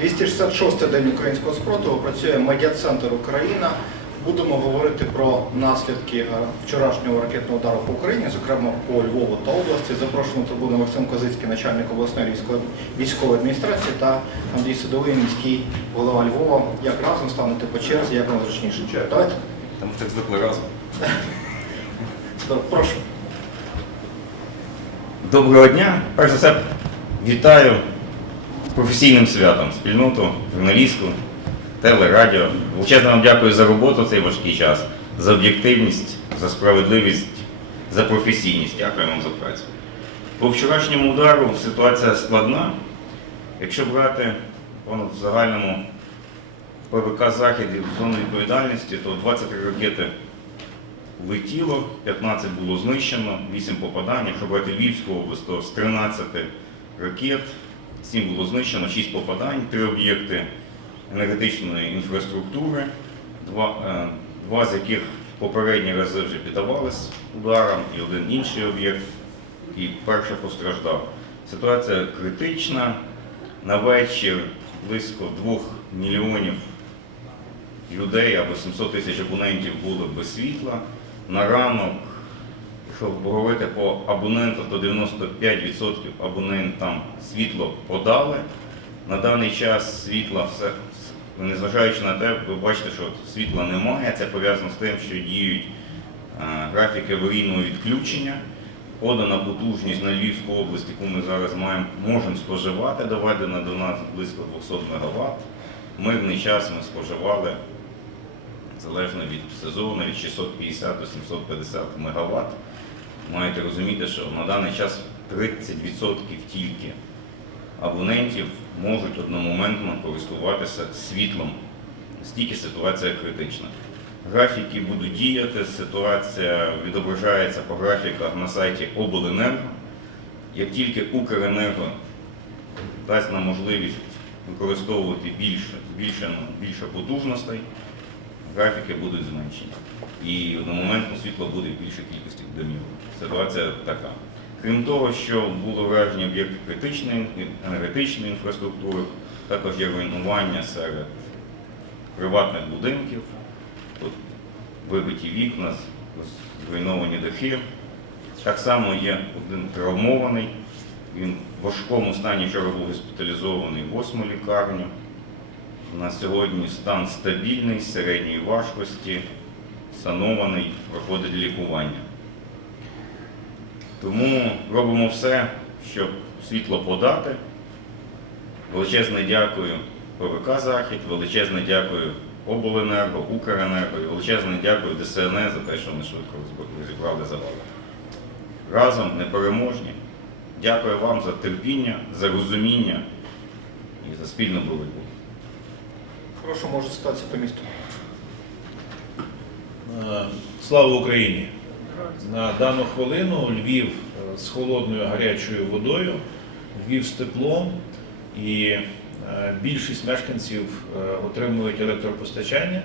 266 день українського спротиву працює медіа-центр Україна. Будемо говорити про наслідки е, вчорашнього ракетного удару по Україні, зокрема по Львову та області. Запрошуємо на трибуну Максим Козицький, начальник обласної військової, військової адміністрації та Андрій Садовий, міський голова Львова. Як разом станете по черзі, як вам зручніше? Давайте. Там так звикли разом. Прошу. Доброго дня. Перш за все, вітаю професійним святом спільноту, журналістку, теле, радіо. Величезно вам дякую за роботу в цей важкий час, за об'єктивність, за справедливість, за професійність. Дякую вам за працю. По вчорашньому удару ситуація складна. Якщо брати в загальному ПВК Захід і зону відповідальності, то 23 ракети летіло, 15 було знищено, 8 попадань. Якщо брати Львівську область, то з 13 ракет 7 було знищено, 6 попадань, 3 об'єкти енергетичної інфраструктури, два, е, два з яких попередні рази вже піддавались ударам, і один інший об'єкт, і перший постраждав. Ситуація критична. На вечір близько 2 мільйонів людей або 700 тисяч абонентів було без світла. На ранок, якщо говорити по абонентах, то 95% абонентам світло подали. На даний час світла все, незважаючи на те, ви бачите, що світла немає. Це пов'язано з тим, що діють е, графіки аварійного відключення. Подана потужність на Львівську область, яку ми зараз маємо, можемо споживати, доведена до нас близько 200 МВт. Мирний час ми споживали залежно від сезону, від 650 до 750 МВт. Маєте розуміти, що на даний час 30% тільки абонентів можуть одномоментно користуватися світлом. Стільки ситуація критична. Графіки будуть діяти, ситуація відображається по графіках на сайті Обленерго. Як тільки Укренерго дасть нам можливість використовувати більше, збільшено, більше потужностей, графіки будуть зменшені. І одномоментно світло буде в більшій кількості домів. Ситуація така. Крім того, що було вражені об'єкти критичної енергетичної інфраструктури, також є руйнування серед приватних будинків, Тут вибиті вікна, зруйновані дахи. Так само є один травмований, він в важкому стані вчора був госпіталізований в восьму лікарню. На сьогодні стан стабільний, середньої важкості, санований, проходить лікування. Тому робимо все, щоб світло подати. Величезне дякую ПВК Захід, величезне дякую Обленерго, Укренерго і величезне дякую ДСНС за те, що вони швидко розібрали завали. Разом непереможні. Дякую вам за терпіння, за розуміння і за спільну боротьбу. Прошу, може ситуація по місту. Е, Слава Україні! На дану хвилину Львів е, з холодною гарячою водою, Львів з теплом, і е, більшість мешканців отримують електропостачання.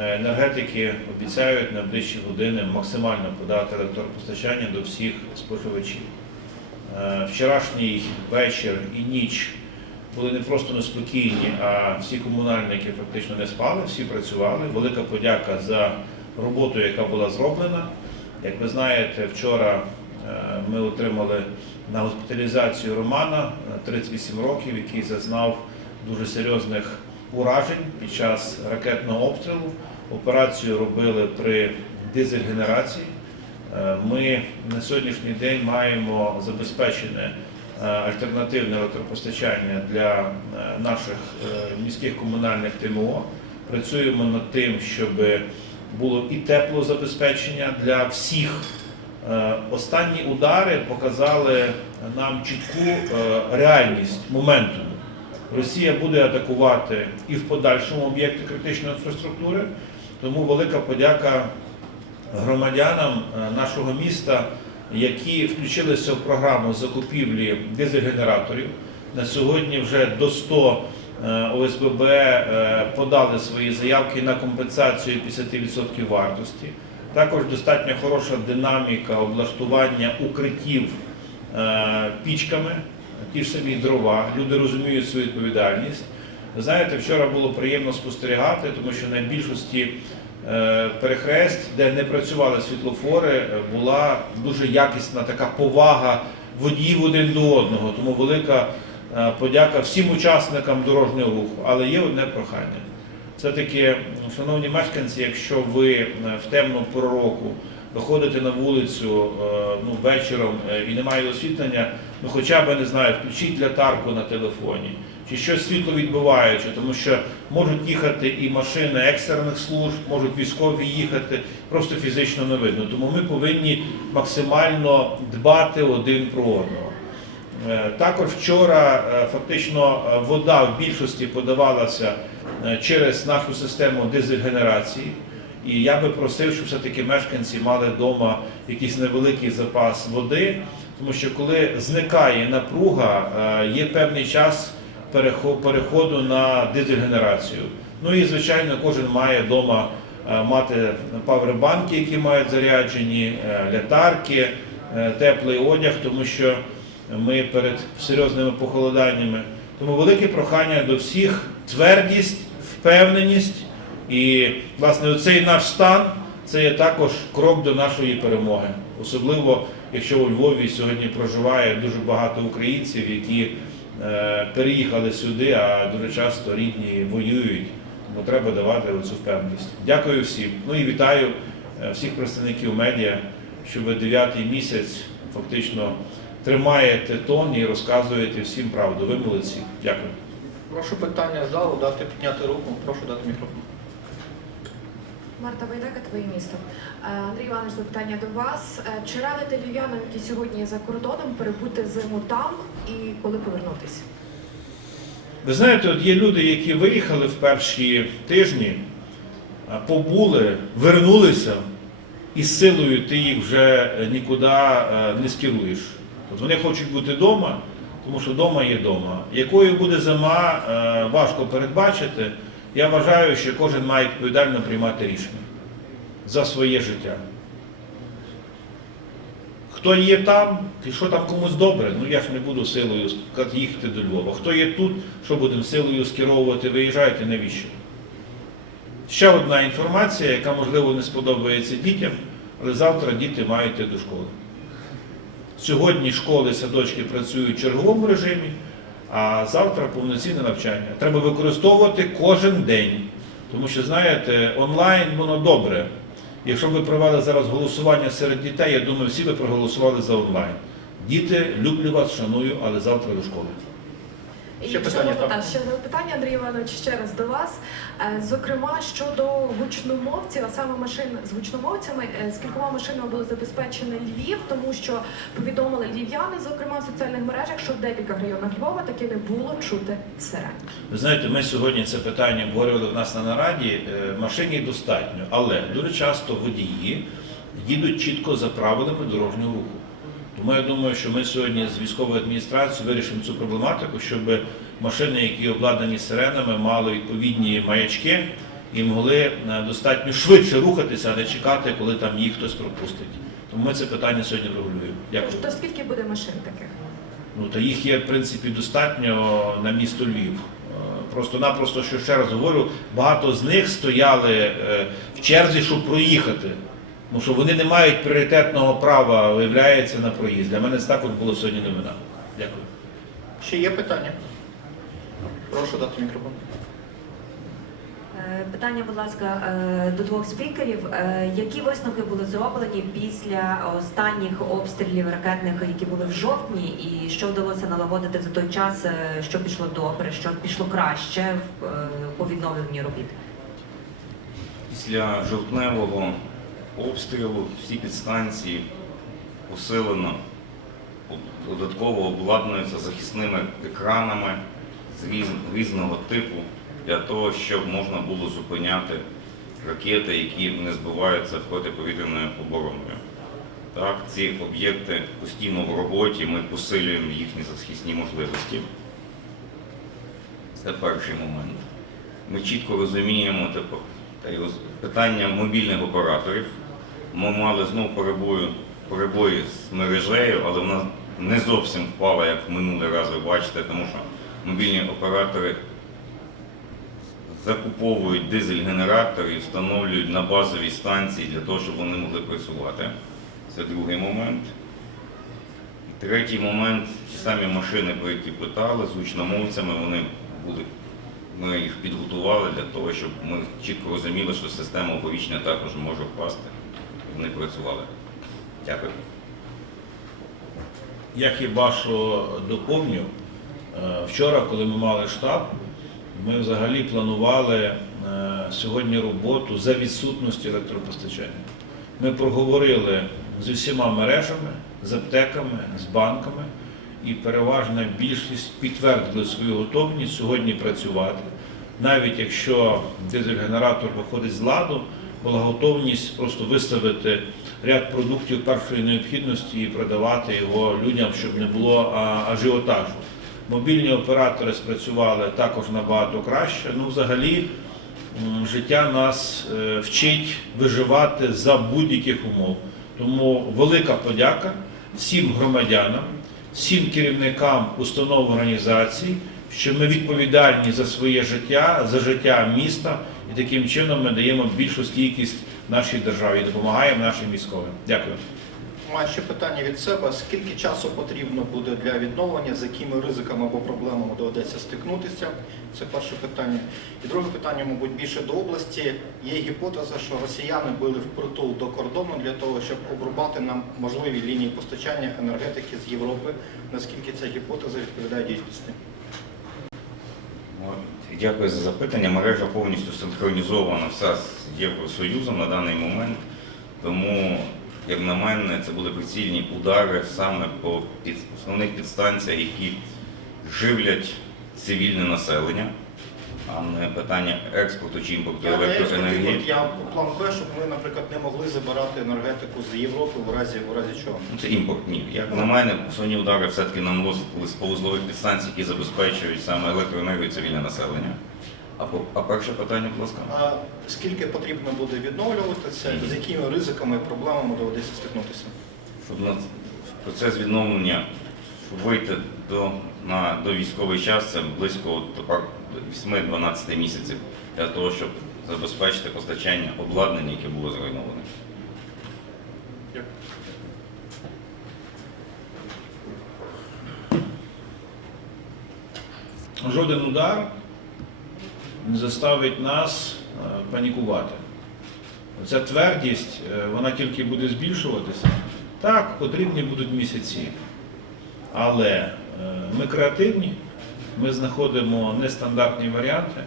Енергетики обіцяють на ближчі години максимально подати електропостачання до всіх споживачів. Вчорашній вечір і ніч були не просто неспокійні, а всі комунальники фактично не спали, всі працювали. Велика подяка за роботу, яка була зроблена. Як ви знаєте, вчора е, ми отримали на госпіталізацію Романа е, 38 років, який зазнав дуже серйозних уражень під час ракетного обстрілу. Операцію робили при дизель-генерації. Е, Ми на сьогоднішній день маємо забезпечене е, альтернативне електропостачання для е, наших е, міських комунальних ТМО. Працюємо над тим, щоб було і теплозабезпечення для всіх. Е, Останні удари показали нам чітку е, реальність моменту. Росія буде атакувати і в подальшому об'єкти критичної інфраструктури, тому велика подяка громадянам е, нашого міста, які включилися в програму закупівлі дизель-генераторів. На сьогодні вже до 100 е, ОСББ е, подали свої заявки на компенсацію 50% вартості. Також достатньо хороша динаміка облаштування укриттів е, пічками, ті ж самі дрова. Люди розуміють свою відповідальність. Знаєте, вчора було приємно спостерігати, тому що на більшості перехрест, де не працювали світлофори, е, була дуже якісна така повага водіїв один до одного. Тому велика е, подяка всім учасникам дорожнього руху. Але є одне прохання. Все-таки, шановні мешканці, якщо ви е, в темну пору року виходите на вулицю е, ну, вечором е, і немає освітлення, ну хоча б не знаю, включіть лятарку на телефоні, чи щось світло відбиваюче, тому що можуть їхати і машини екстрених служб, можуть військові їхати, просто фізично не видно. Тому ми повинні максимально дбати один про одного. Е, Також вчора е, фактично е, вода в більшості подавалася через нашу систему дизель-генерації. І я би просив, щоб все-таки мешканці мали вдома якийсь невеликий запас води, тому що коли зникає напруга, є певний час переходу на дизель-генерацію. Ну і звичайно, кожен має вдома е, мати павербанки, які мають заряджені, е, лятарки, е, теплий одяг, тому що ми перед серйозними похолоданнями. Тому велике прохання до всіх твердість, впевненість і, власне, цей наш стан це є також крок до нашої перемоги. Особливо, якщо у Львові сьогодні проживає дуже багато українців, які переїхали сюди, а дуже часто рідні воюють. Тому треба давати цю впевненість. Дякую всім. Ну і вітаю е, всіх представників медіа, що ви дев'ятий місяць фактично тримаєте тон і розказуєте всім правду. Ви молодці. Дякую. Прошу питання залу, дати підняти руку, прошу дати мікрофон. Марта Байдека, твоє місто. Е, Андрій Іванович, запитання до вас. Е, Чи радите львів'янам, які сьогодні за кордоном, перебути зиму там і коли повернутися? Ви знаєте, от є люди, які виїхали в перші тижні, побули, вернулися, і силою ти їх вже е, нікуди не скеруєш. От вони хочуть бути вдома, тому що вдома є вдома. Якою буде зима, важко передбачити. Я вважаю, що кожен має відповідально приймати рішення за своє життя. Хто є там, і що там комусь добре, ну я ж не буду силою їхати до Львова. Хто є тут, що будемо силою скеровувати, виїжджайте, навіщо? Ще одна інформація, яка можливо не сподобається дітям, але завтра діти мають йти до школи. Сьогодні школи, садочки працюють в черговому режимі, а завтра повноцінне навчання. Треба використовувати кожен день. Тому що, знаєте, онлайн воно добре. Якщо б ви провели зараз голосування серед дітей, я думаю, всі би проголосували за онлайн. Діти, люблю вас, шаную, але завтра до школи. І Ще питання, можна, так. ще питання, Андрій Іванович, ще раз до вас. Е, Зокрема, щодо гучномовців, а саме машин з гучномовцями, е, з кількома машинами було забезпечений Львів, тому що повідомили львів'яни, зокрема в соціальних мережах, що в декількох районах Львова таки не було чути сирен. Ви знаєте, ми сьогодні це питання обговорювали в нас на нараді. Е, Машині достатньо, але дуже часто водії їдуть чітко за правилами дорожнього руху. Тому я думаю, що ми сьогодні з військовою адміністрацією вирішимо цю проблематику, щоб машини, які обладнані сиренами, мали відповідні маячки і могли е, достатньо швидше рухатися, а не чекати, коли там їх хтось пропустить. Тому ми це питання сьогодні врегулюємо. Дякую. То скільки буде машин таких? Ну, та їх є, в принципі, достатньо на місто Львів. Е, Просто-напросто, що ще раз говорю, багато з них стояли е, в черзі, щоб проїхати. Тому що вони не мають пріоритетного права, виявляється, на проїзд. Для мене це також було сьогодні новина. Дякую. Ще є питання? Прошу дати мікрофон. Е, Питання, будь ласка, е, до двох спікерів. Е, Які висновки були зроблені після останніх обстрілів ракетних, які були в жовтні, і що вдалося налагодити за той час, що пішло добре, що пішло краще по відновленню робіт? Після жовтневого обстрілу всі підстанції посилено додатково обладнуються захисними екранами з різ- різного типу для того, щоб можна було зупиняти ракети, які не збиваються протиповітряною обороною. Так, ці об'єкти постійно в роботі, ми посилюємо їхні захисні можливості. Це перший момент. Ми чітко розуміємо типу, питання мобільних операторів. Ми мали знов перебою, перебої з мережею, але вона не зовсім впала, як минулий раз ви бачите, тому що мобільні оператори закуповують дизель-генератори і встановлюють на базовій станції для того, щоб вони могли працювати. Це другий момент. Третій момент, ті самі машини, про які питали, з вони були, ми їх підготували для того, щоб ми чітко розуміли, що система оповіщення також може впасти. Вони працювали. Дякую. Я хіба що доповню. Е, Вчора, коли ми мали штаб, ми взагалі планували е, сьогодні роботу за відсутності електропостачання. Ми проговорили з усіма мережами, з аптеками, з банками, і переважна більшість підтвердили свою готовність сьогодні працювати. Навіть якщо дизель-генератор виходить з ладу, була готовність просто виставити ряд продуктів першої необхідності і продавати його людям, щоб не було ажіотажу. Мобільні оператори спрацювали також набагато краще. Ну, взагалі, життя нас е, вчить виживати за будь-яких умов. Тому велика подяка всім громадянам, всім керівникам установ організацій, що ми відповідальні за своє життя, за життя міста, і таким чином ми даємо більшу стійкість нашій державі і допомагаємо нашим військовим. Дякую. Маю ще питання від себе. Скільки часу потрібно буде для відновлення, з якими ризиками або проблемами доведеться стикнутися? Це перше питання. І друге питання, мабуть, більше до області. Є гіпотеза, що росіяни били впритул до кордону для того, щоб обрубати нам можливі лінії постачання енергетики з Європи. Наскільки ця гіпотеза відповідає дійсності? Дякую за запитання. Мережа повністю синхронізована вся з Євросоюзом на даний момент. Тому, як на мене, це були прицільні удари саме по основних підстанціях, які живлять цивільне населення, а не питання експорту чи імпорту Я не експерт, електроенергії. я план Б, щоб ми, наприклад, не могли забирати енергетику з Європи в разі в разі чого. Ну, Це імпорт, ні. Як на мене, основні удари все-таки наносили по вузлових підстанцій, які забезпечують саме електроенергію і цивільне населення. А, по- а перше питання, будь ласка. А скільки потрібно буде відновлювати це, з якими ризиками і проблемами доведеться стикнутися? щоб на процес відновлення вийти до, на, до військовий час, це близько 8-12 місяців для того, щоб забезпечити постачання обладнання, яке було зруйноване. Жоден удар не заставить нас е, панікувати. Ця твердість, е, вона тільки буде збільшуватися. Так, потрібні будуть місяці. Але ми креативні, ми знаходимо нестандартні варіанти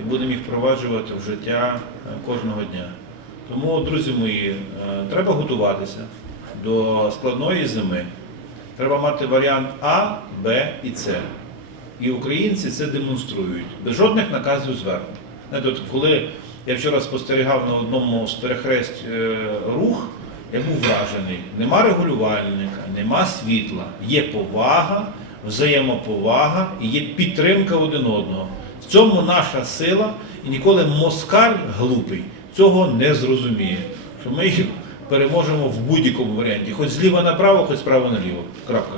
і будемо їх впроваджувати в життя е, кожного дня. Тому, друзі мої, е, треба готуватися до складної зими. Треба мати варіант А, Б і С. І українці це демонструють без жодних наказів от коли я вчора спостерігав на одному з перехресть е, рух, я був вражений. Нема регулювальника, нема світла, є повага, взаємоповага і є підтримка один одного. В цьому наша сила, і ніколи москаль глупий цього не зрозуміє. Що ми їх переможемо в будь-якому варіанті, хоч зліва направо, хоч справа наліво. Крапка.